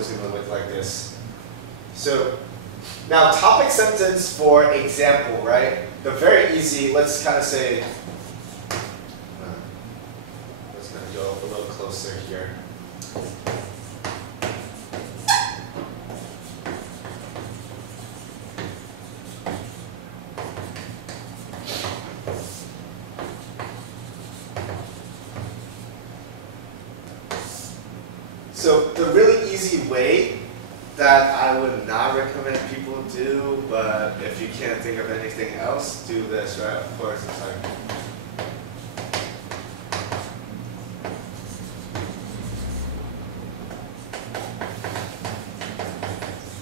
always going to look like this. So now topic sentence for example, right? The very easy, let's kind of say, let's kind of go a little closer here. So the really easy way that I would not recommend people do, but if you can't think of anything else, do this, right? Of course, it's like,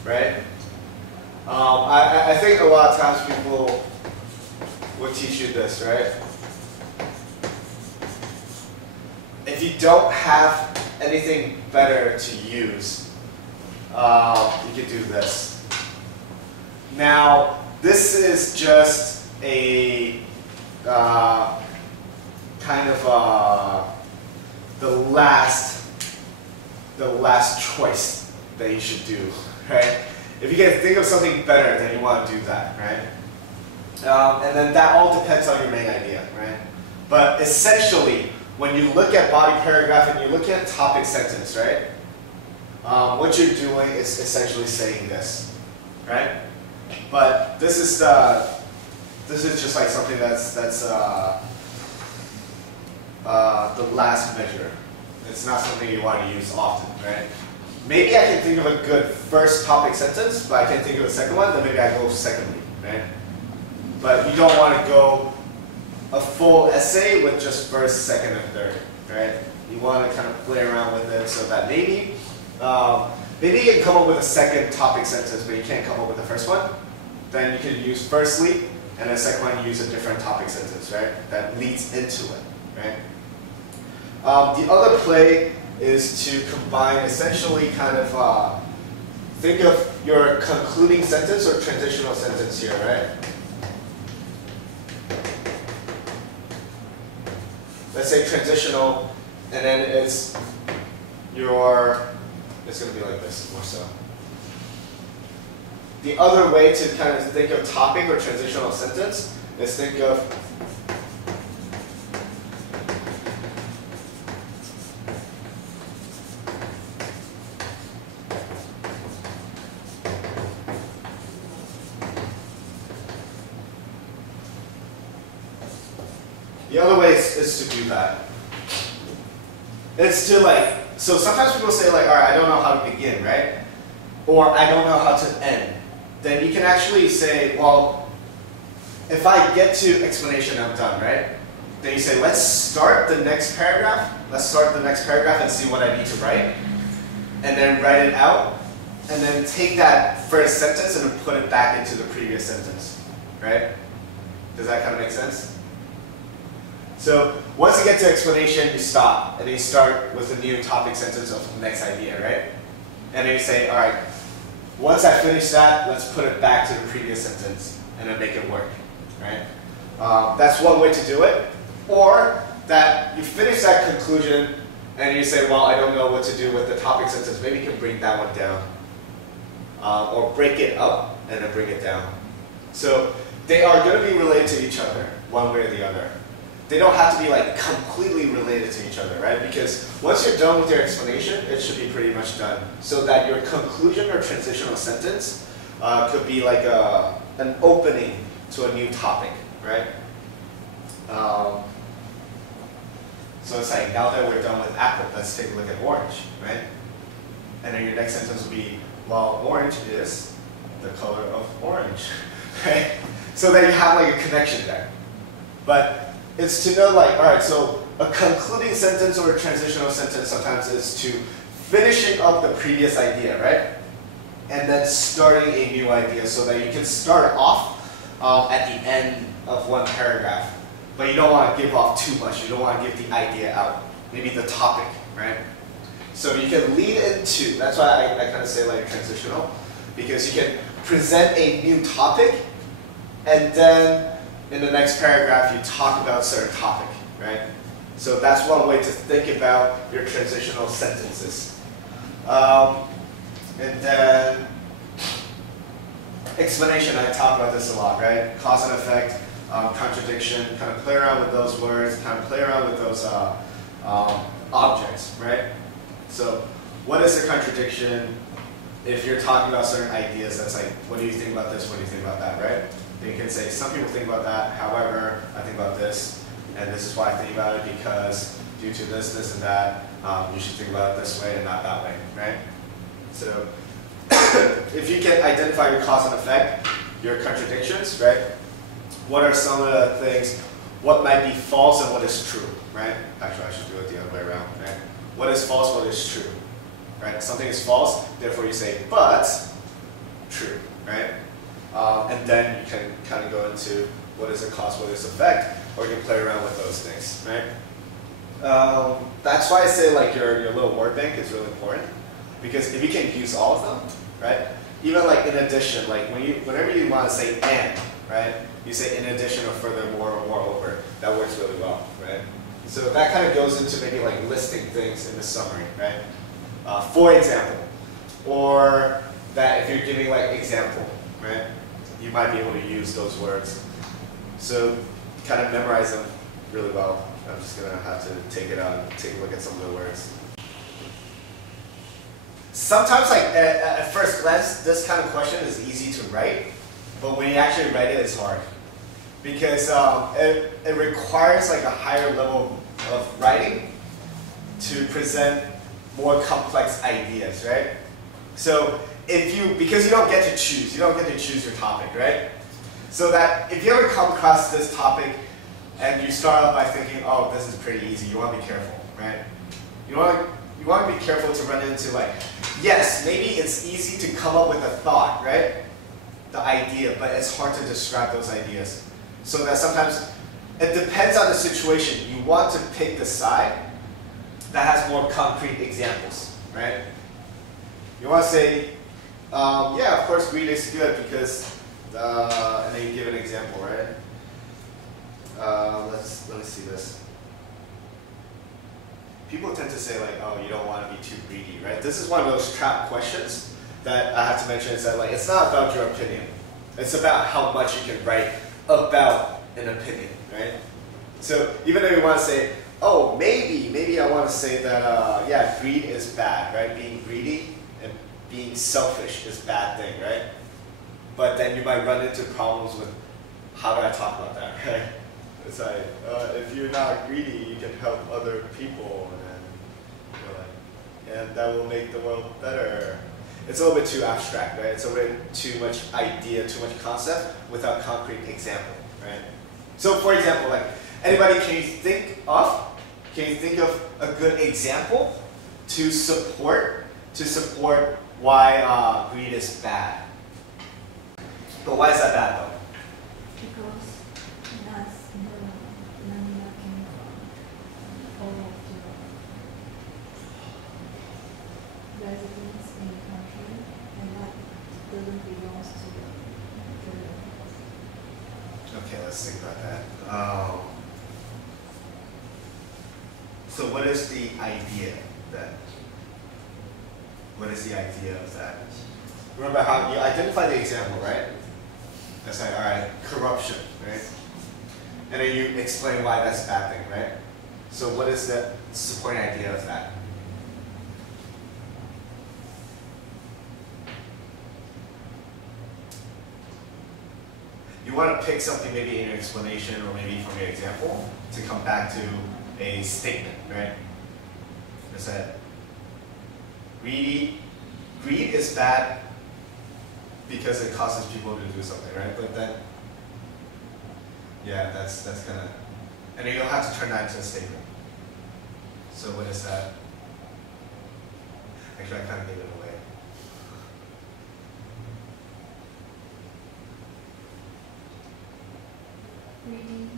right? I think a lot of times people will teach you this, right? If you don't have anything better to use, you could do this. Now, this is just a kind of the last choice that you should do, right? If you can think of something better, then you want to do that, right? And then that all depends on your main idea, right? But essentially, when you look at body paragraph and you look at topic sentence, right? What you're doing is essentially saying this, right? But this is just like something that's the last measure. It's not something you want to use often, right? Maybe I can think of a good first topic sentence, but I can't think of a second one, then maybe I go secondly, right? But you don't want to go a full essay with just first, second, and third, right? You want to kind of play around with it so that maybe you can come up with a second topic sentence, but you can't come up with the first one. Then you can use firstly, and the second one you use a different topic sentence, right? That leads into it, right? The other play is to combine essentially kind of think of your concluding sentence or transitional sentence here, right? Let's say transitional, and then it's going to be like this more so. The other way to kind of think of topic or transitional sentence is think of the other way is to do that. It's to like, so sometimes people say like, all right, I don't know how to begin, right? Or I don't know how to end. Then you can actually say, well, if I get to explanation, I'm done, right? Then you say, let's start the next paragraph. Let's start the next paragraph and see what I need to write. And then write it out. And then take that first sentence and then put it back into the previous sentence, right? Does that kind of make sense? So once you get to explanation, you stop, and then you start with a new topic sentence of the next idea, right? And then you say, all right, once I finish that, let's put it back to the previous sentence, and then make it work, right? That's one way to do it. Or that you finish that conclusion, and you say, well, I don't know what to do with the topic sentence. Maybe you can bring that one down. Or break it up, and then bring it down. So they are going to be related to each other, one way or the other. They don't have to be like completely related to each other, right? Because once you're done with your explanation, it should be pretty much done. So that your conclusion or transitional sentence could be like an opening to a new topic, right? So it's like, now that we're done with apple, let's take a look at orange, right? And then your next sentence will be, well, orange is the color of orange, right? So that you have like a connection there. But it's to know like, all right, so a concluding sentence or a transitional sentence sometimes is to finishing up the previous idea, right? And then starting a new idea so that you can start off at the end of one paragraph. But you don't want to give off too much. You don't want to give the idea out. Maybe the topic, right? So you can lead into, that's why I kind of say like transitional, because you can present a new topic and then in the next paragraph, you talk about a certain topic, right? So that's one way to think about your transitional sentences. And then explanation, I talk about this a lot, right? Cause and effect, contradiction, kind of play around with those words, kind of play around with those objects, right? So what is the contradiction? If you're talking about certain ideas, that's like, what do you think about this? What do you think about that, right? You can say, some people think about that, however, I think about this, and this is why I think about it, because due to this, this, and that, you should think about it this way and not that way, right? So if you can identify your cause and effect, your contradictions, right? What are some of the things, what might be false and what is true, right? Actually, I should do it the other way around, right? What is false, what is true, right? Something is false, therefore you say, but true, right? And then you can kind of go into what is the cause, what is the effect, or you can play around with those things, right? That's why I say like your little word bank is really important, because if you can use all of them, right? Even like in addition, like whenever you want to say and, right? You say in addition or furthermore or moreover. That works really well, right? So that kind of goes into maybe like listing things in the summary, right? For example, or that if you're giving like example, right? You might be able to use those words. So kind of memorize them really well. I'm just gonna have to take a look at some of the words. Sometimes, like at first glance, this kind of question is easy to write, but when you actually write it, it's hard because it requires like a higher level of writing to present more complex ideas, right? So because you don't get to choose your topic, right? So that if you ever come across this topic and you start off by thinking, oh, this is pretty easy, you want to be careful, right? You want to be careful to run into like, yes, maybe it's easy to come up with a thought, right? The idea, but it's hard to describe those ideas. So that sometimes it depends on the situation. You want to pick the side that has more concrete examples, right? You want to say, yeah, of course, greed is good because, and then you give an example, right? Let me see this. People tend to say like, oh, you don't want to be too greedy, right? This is one of those trap questions that I have to mention. Is that like, it's not about your opinion. It's about how much you can write about an opinion, right? So even though you want to say, oh, maybe I want to say that, yeah, greed is bad, right? Being greedy and being selfish is a bad thing, right? But then you might run into problems with how do I talk about that, right? It's like, if you're not greedy, you can help other people, and then you're like, and that will make the world better. It's a little bit too abstract, right? It's a little bit too much idea, too much concept without concrete example, right? So for example, like, anybody, can you think of a good example to support why greed is bad? But why is that bad though? Because that's the money that came from all of the residents in the country, and that doesn't belong to the. Okay, let's think about that. So what is the idea then? What is the idea of that? Remember how you identify the example, right? That's like, all right, corruption, right? And then you explain why that's a bad thing, right? So what is the supporting idea of that? You want to pick something maybe in your explanation or maybe from your example to come back to a statement, right? Is that greed is bad because it causes people to do something, right? But then, yeah, that's kind of, and then you'll have to turn that into a statement. So what is that? Actually, I kind of gave it away. Greed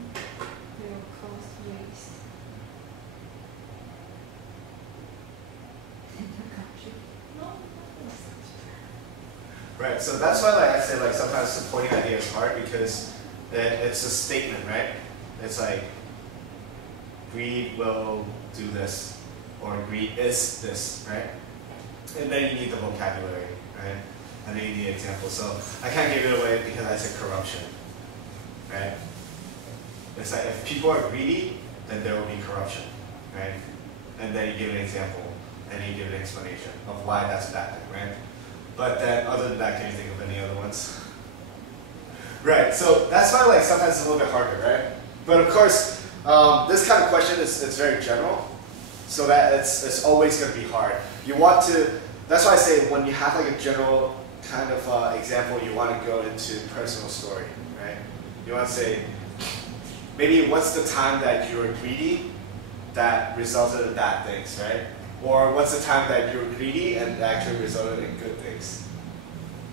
will cause waste in the country. Right, so that's why like I say like sometimes supporting idea is hard because it's a statement, right? It's like greed will do this or greed is this, right? And then you need the vocabulary, right? And then you need examples. So I can't give it away because I said corruption, right? It's like if people are greedy, then there will be corruption, right? And then you give an example, and you give an explanation of why that's a bad thing, right? But then, other than that, can you think of any other ones? Right, so that's why like sometimes it's a little bit harder, right? But of course, this kind of question is very general, so that it's always going to be hard. You want to, that's why I say when you have like a general kind of example, you want to go into personal story, right? You want to say, maybe what's the time that you were greedy that resulted in bad things, right? Or what's the time that you were greedy and actually resulted in good things?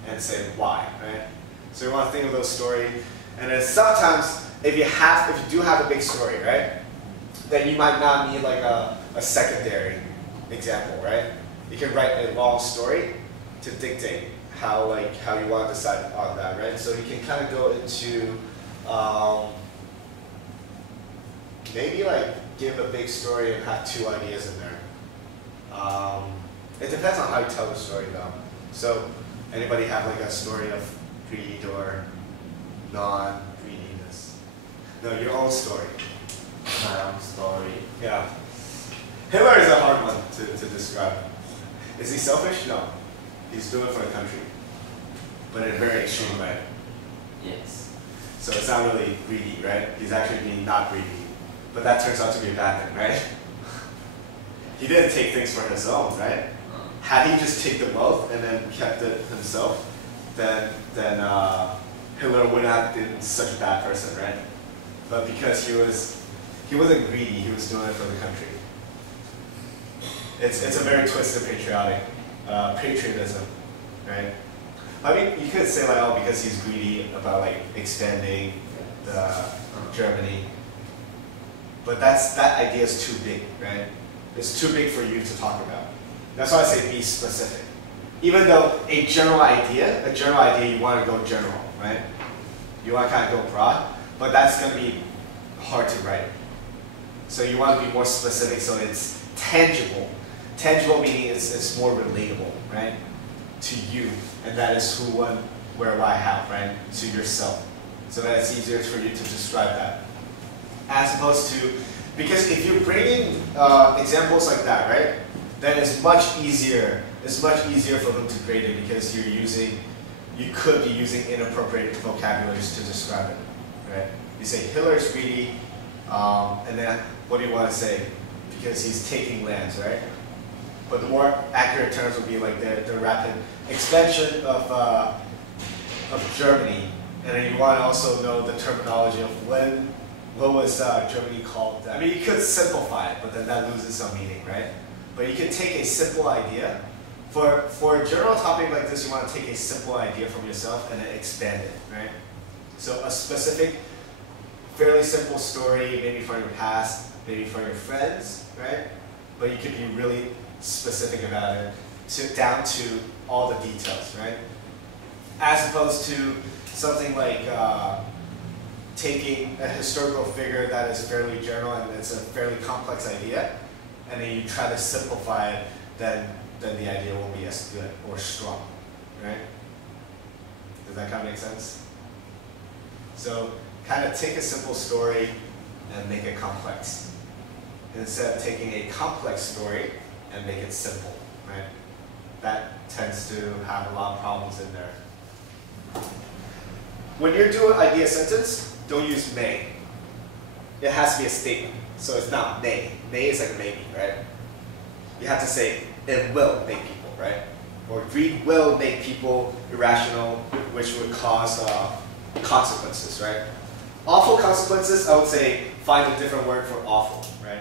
And say why, right? So you want to think of those stories. And then sometimes, if you do have a big story, right? Then you might not need like a secondary example, right? You can write a long story to dictate how you want to decide on that, right? So you can kind of go into maybe like give a big story and have two ideas in there. It depends on how you tell the story though. So anybody have like a story of greed or non-greediness? No, your own story. My own story. Yeah. Hitler is a hard one to describe. Is he selfish? No. He's doing it for the country. But in a very extreme way. Yes. So it's not really greedy, right? He's actually being not greedy. But that turns out to be a bad thing, right? He didn't take things for his own, right? Had he just taken the wealth and then kept it himself, then Hitler would not have been such a bad person, right? But because he wasn't greedy, he was doing it for the country. It's a very twisted patriotism, right? I mean, you could say like, oh, because he's greedy about like expanding Germany. But that idea is too big, right? It's too big for you to talk about. That's why I say be specific. Even though a general idea, you want to go general, right? You want to kind of go broad, but that's going to be hard to write. So you want to be more specific so it's tangible. Tangible meaning it's more relatable, right? To you, and that is who, when, where, why, how, right? To yourself. So that it's easier for you to describe that. As opposed to, because if you're bringing examples like that, right, then it's much easier for them to grade it because you could be using inappropriate vocabularies to describe it, right? You say Hitler's greedy, and then what do you want to say? Because he's taking lands, right? But the more accurate terms would be like the rapid expansion of Germany, and then you want to also know the terminology of what was Germany called? I mean, you could simplify it, but then that loses some meaning, right? But you can take a simple idea. For a general topic like this, you want to take a simple idea from yourself and then expand it, right? So a specific, fairly simple story, maybe from your past, maybe from your friends, right? But you could be really specific about it, down to all the details, right? As opposed to something like taking a historical figure that is fairly general and it's a fairly complex idea, and then you try to simplify it, then the idea won't be as good or strong, right? Does that kind of make sense? So kind of take a simple story and make it complex, instead of taking a complex story and make it simple, right? That tends to have a lot of problems in there. When you're doing idea sentence, don't use may. It has to be a statement, so it's not may. May is like a maybe, right? You have to say, it will make people, right? Or greed will make people irrational, which would cause consequences, right? Awful consequences, I would say, find a different word for awful, right?